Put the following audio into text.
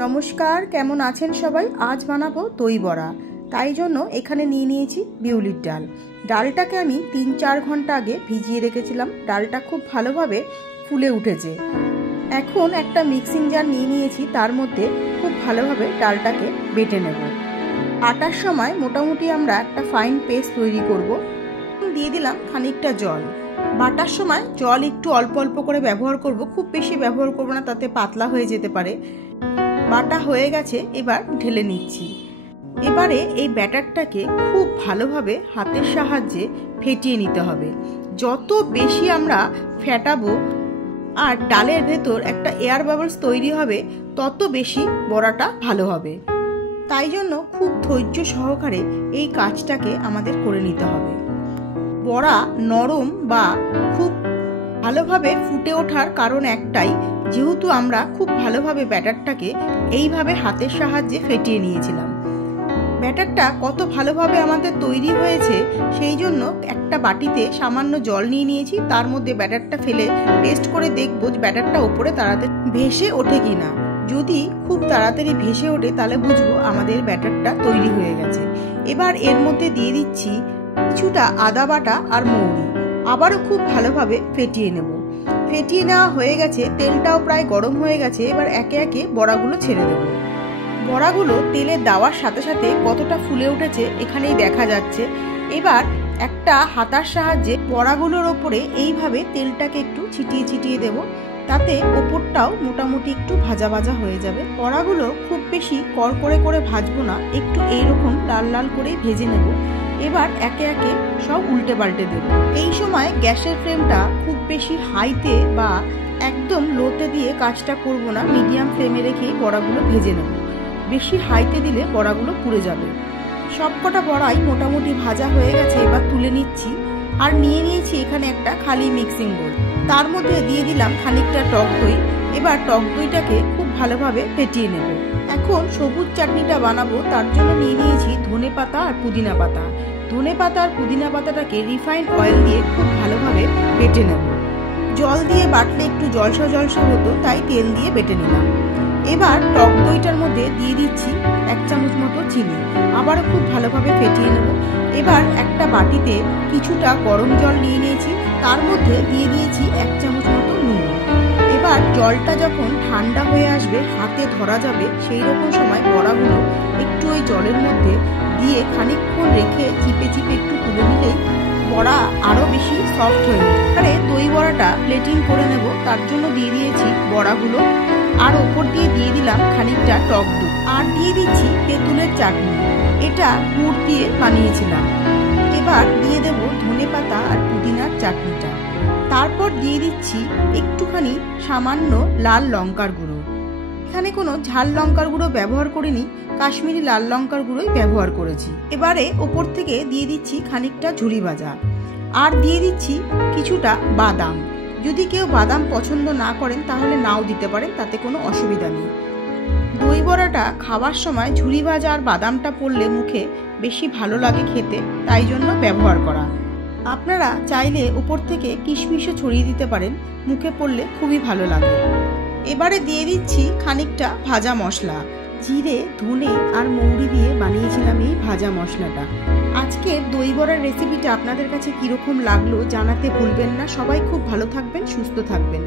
नमस्कार केमन आছেন সবাই। आज বানাবো দই বড়া। তাই জন্য এখানে নিয়ে নিয়েছি বিউলির ডাল। ডালটাকে আমি ৩-৪ ঘন্টা আগে ভিজিয়ে রেখেছিলাম। ডালটা খুব ভালোভাবে ফুলে উঠেছে। এখন একটা মিক্সিং জার নিয়ে নিয়েছি, তার মধ্যে খুব ভালোভাবে ডালটাকে বেটে নেব। আটার সময় মোটামুটি আমরা একটা ফাইন পেস্ট তৈরি করব। দিয়ে দিলাম খানিকটা জল। বাটার সময় জল একটু অল্প অল্প করে ব্যবহার করব, খুব বেশি ব্যবহার করব না, তাতে পাতলা হয়ে যেতে পারে। বাটা হয়ে গেছে, এবার ঢেলে নিচ্ছি। এবারে এই ব্যাটারটাকে খুব ভালোভাবে হাতের সাহায্যে ফেটিয়ে নিতে হবে। যত বেশি আমরা ফেটাবো আর ডালের ভেতর একটা এয়ার বাবলস তৈরি হবে, তত বেশি বড়াটা ভালো হবে। তাই জন্য খুব ধৈর্য সহকারে এই কাজটাকে আমাদের করে নিতে হবে। বড়া নরম বা খুব ভালোভাবে ফুটে ওঠার কারণ একটাই, যেহেতু আমরা খুব ভালোভাবে ব্যাটারটাকে এইভাবে হাতের সাহায্যে ফেটিয়ে নিয়েছিলাম। ব্যাটারটা কত ভালোভাবে আমাদের তৈরি হয়েছে, সেই জন্য একটা বাটিতে সামান্য জল নিয়ে নিয়েছি। তার মধ্যে ব্যাটারটা ফেলে টেস্ট করে দেখবো যে ব্যাটারটা ওপরে তাড়াতাড়ি ভেসে ওঠে কিনা। যদি খুব তাড়াতাড়ি ভেসে ওঠে তাহলে বুঝবো আমাদের ব্যাটারটা তৈরি হয়ে গেছে। এবার এর মধ্যে দিয়ে দিচ্ছি কিছুটা আদা বাটা আর মৌরি। আবারও খুব ভালোভাবে ফেটিয়ে নেব। ফেটিয়ে নেওয়া হয়ে গেছে, তেলটাও প্রায় গরম হয়ে গেছে। এবার একে একে বড়াগুলো ছেড়ে দেব। বড়াগুলো তেলে দেওয়ার সাথে সাথে কতটা ফুলে উঠেছে এখানেই দেখা যাচ্ছে। এবার একটা হাতার সাহায্যে বড়াগুলোর ওপরে এইভাবে তেলটাকে একটু ছিটিয়ে ছিটিয়ে দেব, তাতে ওপরটাও মোটামুটি একটু ভাজা ভাজা হয়ে যাবে। বড়াগুলো খুব বেশি কড়কড়ে করে ভাজবো না, একটু এইরকম লাল লাল করেই ভেজে নেব। এবার একে একে সব উল্টে পাল্টে দেব। এই সময় গ্যাসের ফ্লেমটা খুব বেশি হাইতে বা একদম লোতে দিয়ে কাজটা করব না, মিডিয়াম ফ্লেমে রেখেই বড়াগুলো ভেজে নেব। বেশি হাইতে দিলে বড়াগুলো পুড়ে যাবে। সবকটা বড়াই মোটামুটি ভাজা হয়ে গেছে, এবার তুলে নিচ্ছি। আর নিয়ে নিয়েছি এখানে একটা খালি মিক্সিং বোল। তার মধ্যে দিয়ে দিলাম খানিকটা টক দই। এবার টক দইটাকে খুব ভালোভাবে ফেটিয়ে নেব। এখন সবুজ চাটনিটা বানাবো, তার জন্য নিয়ে নিয়েছি ধনে পাতা আর পুদিনা পাতা। ধনে পাতা আর পুদিনা পাতাটাকে রিফাইন্ড অয়েল দিয়ে খুব ভালোভাবে বেটে নেব। জল দিয়ে বাটলে একটু জলসা জলসা হতো, তাই তেল দিয়ে বেটে নিলাম। এবার টক দইটার মধ্যে দিয়ে দিচ্ছি 1 চামচ মতো চিনি। আবারও খুব ভালোভাবে ফেটিয়ে নেব। এবার একটা বাটিতে কিছুটা গরম জল নিয়ে নিয়েছি, তার মধ্যে দিয়ে দিয়েছি 1 চামচ মতো নুন। এবার জলটা যখন ঠান্ডা হয়ে আসবে, হাতে ধরা যাবে, সেই রকম সময় বড়াগুলো একটু ওই জলের মধ্যে দিয়ে খানিকক্ষণ রেখে চিপে চিপে একটু তুলে নিলেই বড়া আরো বেশি সফট হয়ে যাবে। আরে দই বড়াটা প্লেটিং করে নেব, তার জন্য দিয়ে দিয়েছি বড়াগুলো, আর ওপর দিয়ে দিয়ে দিলাম খানিকটা টক দই, আর দিয়ে দিচ্ছি তেঁতুলের চাটনি। এটা গুড় দিয়ে বানিয়েছিলাম। এবার দিয়ে দেব ধনে পাতা আর পুদিনার চাটনিটা। তারপর দিয়ে দিচ্ছি একটুখানি সামান্য লাল লঙ্কার গুঁড়ো। এখানে কোনো ঝাল লঙ্কার গুঁড়ো ব্যবহার করিনি, কাশ্মীরি লাল লঙ্কার গুঁড়োই ব্যবহার করেছি। এবারে ওপর থেকে দিয়ে দিচ্ছি খানিকটা ঝুরি ভাজা, আর দিয়ে দিচ্ছি কিছুটা বাদাম। যদি কেউ বাদাম পছন্দ না করেন তাহলে নাও দিতে পারেন, তাতে কোনো অসুবিধা নেই। দই বড়াটা খাওয়ার সময় ঝুরি ভাজা আর বাদামটা পড়লে মুখে বেশি ভালো লাগে খেতে, তাই জন্য ব্যবহার করা। আপনারা চাইলে উপর থেকে কিশমিশও ছড়িয়ে দিতে পারেন, মুখে পড়লে খুবই ভালো লাগে। এবারে দিয়ে দিচ্ছি খানিকটা ভাজা মশলা। জিরে, ধনে আর মৌরি দিয়ে বানিয়েছিলাম এই ভাজা মশলাটা। আজকের দই বড়ার রেসিপিটা আপনাদের কাছে কিরকম লাগলো জানাতে ভুলবেন না। সবাই খুব ভালো থাকবেন, সুস্থ থাকবেন।